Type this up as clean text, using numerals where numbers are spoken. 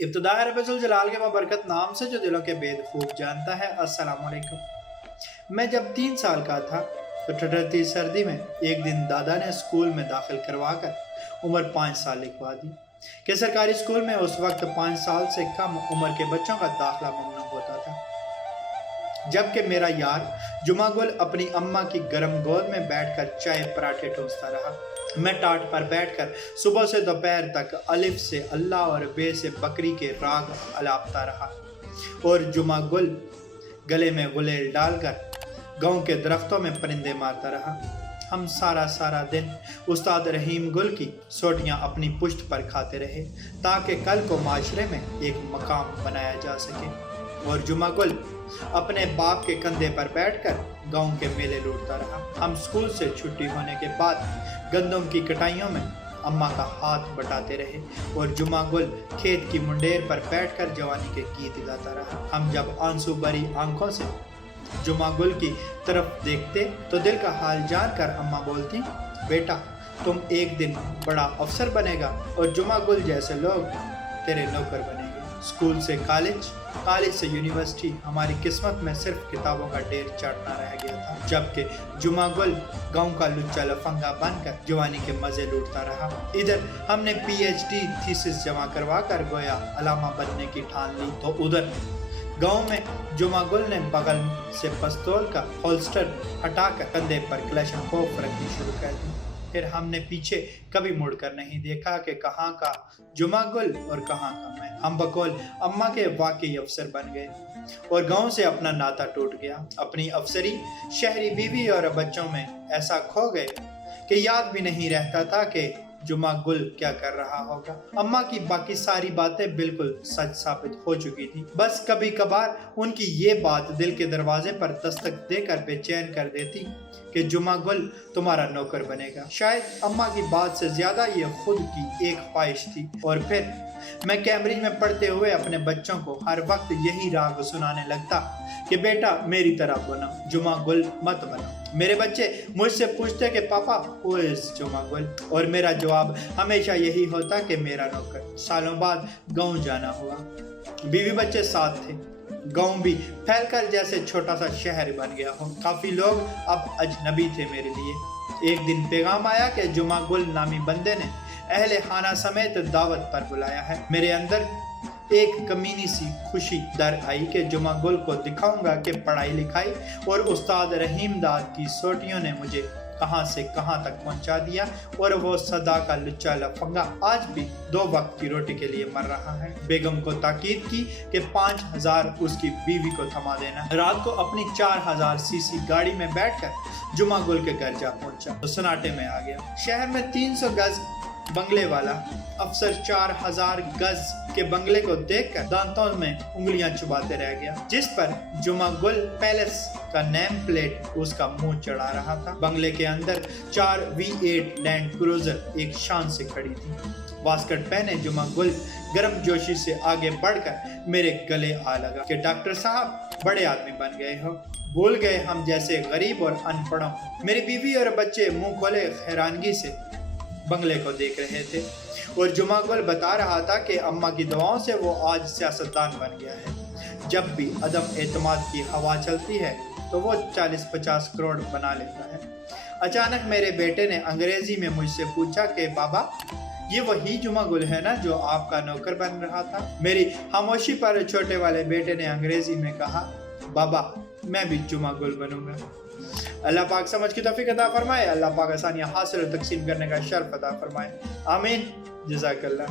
इब्तिदा है रब्बुल जलाल के बाबरकत नाम से जो दिलों के भेद खूब जानता है। अस्सलाम वालेकुम। मैं जब 3 साल का था तो ठठरती सर्दी में एक दिन दादा ने स्कूल में दाखिल करवा कर उम्र 5 साल लिखवा दी कि सरकारी स्कूल में उस वक्त 5 साल से कम उम्र के बच्चों का दाखिला ममनू होता था। जबकि मेरा यार जुमा गुल अपनी अम्मा की गर्म गोद में बैठकर चाय पराठे ठूंसता रहा। मैं टाट पर बैठकर सुबह से दोपहर तक अलिफ से अल्लाह और बे से बकरी के राग अलापता रहा और जुमा गुल गले में गुलेल डालकर गांव के दरख्तों में परिंदे मारता रहा। हम सारा दिन उस्ताद रहीम गुल की सोटियां अपनी पुश्त पर खाते रहे ताकि कल को माशरे में एक मकाम बनाया जा सके। और जुमा गुल अपने बाप के कंधे पर बैठकर गांव के मेले लूटता रहा। हम स्कूल से छुट्टी होने के बाद गंदम की कटाइयों में अम्मा का हाथ बटाते रहे और जुमा गुल खेत की मुंडेर पर बैठकर जवानी के गीत गाता रहा। हम जब आंसू भरी आंखों से जुमा गुल की तरफ देखते तो दिल का हाल जानकर अम्मा बोलती, बेटा तुम एक दिन बड़ा अफसर बनेगा और जुमा गुल जैसे लोग तेरे नौकर बनेंगे। स्कूल से कॉलेज, कॉलेज से यूनिवर्सिटी, हमारी किस्मत में सिर्फ किताबों का ढेर चढ़ना रह गया था, जबकि जुमा गुल गांव का लुच्चा लफंगा बनकर जवानी के मजे लूटता रहा। इधर हमने पीएचडी थीसिस जमा करवा कर गोया अलामा बनने की ठान ली, तो उधर गांव में जुमा गुल ने बगल से पिस्तौल का होल्स्टर हटाकर कंधे पर क्लैशनकोफ रखनी शुरू कर दी। फिर हमने पीछे कभी मुड़कर नहीं देखा कि कहाँ का जुमा गुल और कहाँ का मैं। हम बकौल अम्मा के वाकई अफसर बन गए और गांव से अपना नाता टूट गया। अपनी अफसरी शहरी बीवी और बच्चों में ऐसा खो गए कि याद भी नहीं रहता था कि जुमा गुल क्या कर रहा होगा। अम्मा की बाकी सारी बातें बिल्कुल सच साबित हो चुकी थी। बस कभी कभार उनकी ये बात दिल के दरवाजे पर दस्तक देकर बेचैन कर देती कि जुमा गुल तुम्हारा नौकर बनेगा। शायद अम्मा की बात से ज्यादा ये खुद की एक ख्वाहिश थी। और फिर मैं कैम्ब्रिज में पढ़ते हुए अपने बच्चों को हर वक्त यही राग सुनाने लगता कि बेटा मेरी तरह बनो, जुमा गुल मत बनो। मेरे बच्चे मुझसे पूछते कि पापा हु इज जुमा गुल, और मेरा जवाब हमेशा यही होता कि मेरा नौकर। सालों बाद गांव जाना हुआ, बीवी बच्चे साथ थे। गांव भी फैलकर जैसे छोटा सा शहर बन गया हो। काफी लोग अब अजनबी थे मेरे लिए। एक दिन पैगाम आया कि जुमा गुल नामी बंदे ने अहले खाना समेत दावत पर बुलाया है। मेरे अंदर एक कमीनी सी खुशी दर आई कि जुमा गुल को दिखाऊंगा कि पढ़ाई लिखाई और उस्ताद रहीम दाद की सोटियों ने मुझे कहां से कहां तक पहुंचा दिया और वो सदा का लुच्चा लफंगा आज भी 2 वक्त की रोटी के लिए मर रहा है। बेगम को ताकीद की कि 5000 उसकी बीवी को थमा देना। रात को अपनी 4000 सीसी गाड़ी में बैठकर जुमा गुल के घर जा पहुंचा तो सन्नाटे में आ गया। शहर में 300 गज बंगले वाला अफसर 4000 गज के बंगले को देखकर दांतों में उंगलियां चुबाते रह गया, जिस पर जुमा गुल पैलेस का नेम प्लेट उसका मुंह चढ़ा रहा था। बंगले के अंदर 4 V8 लैंड क्रूजर एक शान से खड़ी थी। वास्कट पहने जुमा गुल गर्म जोशी से आगे बढ़कर मेरे गले आ लगा कि डॉक्टर साहब बड़े आदमी बन गए हो, भूल गए हम जैसे गरीब और अनपढ़ों। मेरी बीवी और बच्चे मुंह खोले हैरानगी से बंगले को देख रहे थे और जुमा गुल बता रहा था कि अम्मा की दुआओं से वो आज सियासतदान बन गया है। जब भी अदम एतमाद की हवा चलती है तो वो 40-50 करोड़ बना लेता है। अचानक मेरे बेटे ने अंग्रेजी में मुझसे पूछा कि बाबा ये वही जुमा गुल है ना जो आपका नौकर बन रहा था। मेरी खामोशी पर छोटे वाले बेटे ने अंग्रेजी में कहा, बाबा मैं भी जुमा गुल बनूंगा। अल्लाह पाक समझ की तौफीक अता फरमाए। अल्लाह पाक आसानियां हासिल और तकसीम करने का शर्फ अता फरमाए। आमीन। जज़ाकल्लाह।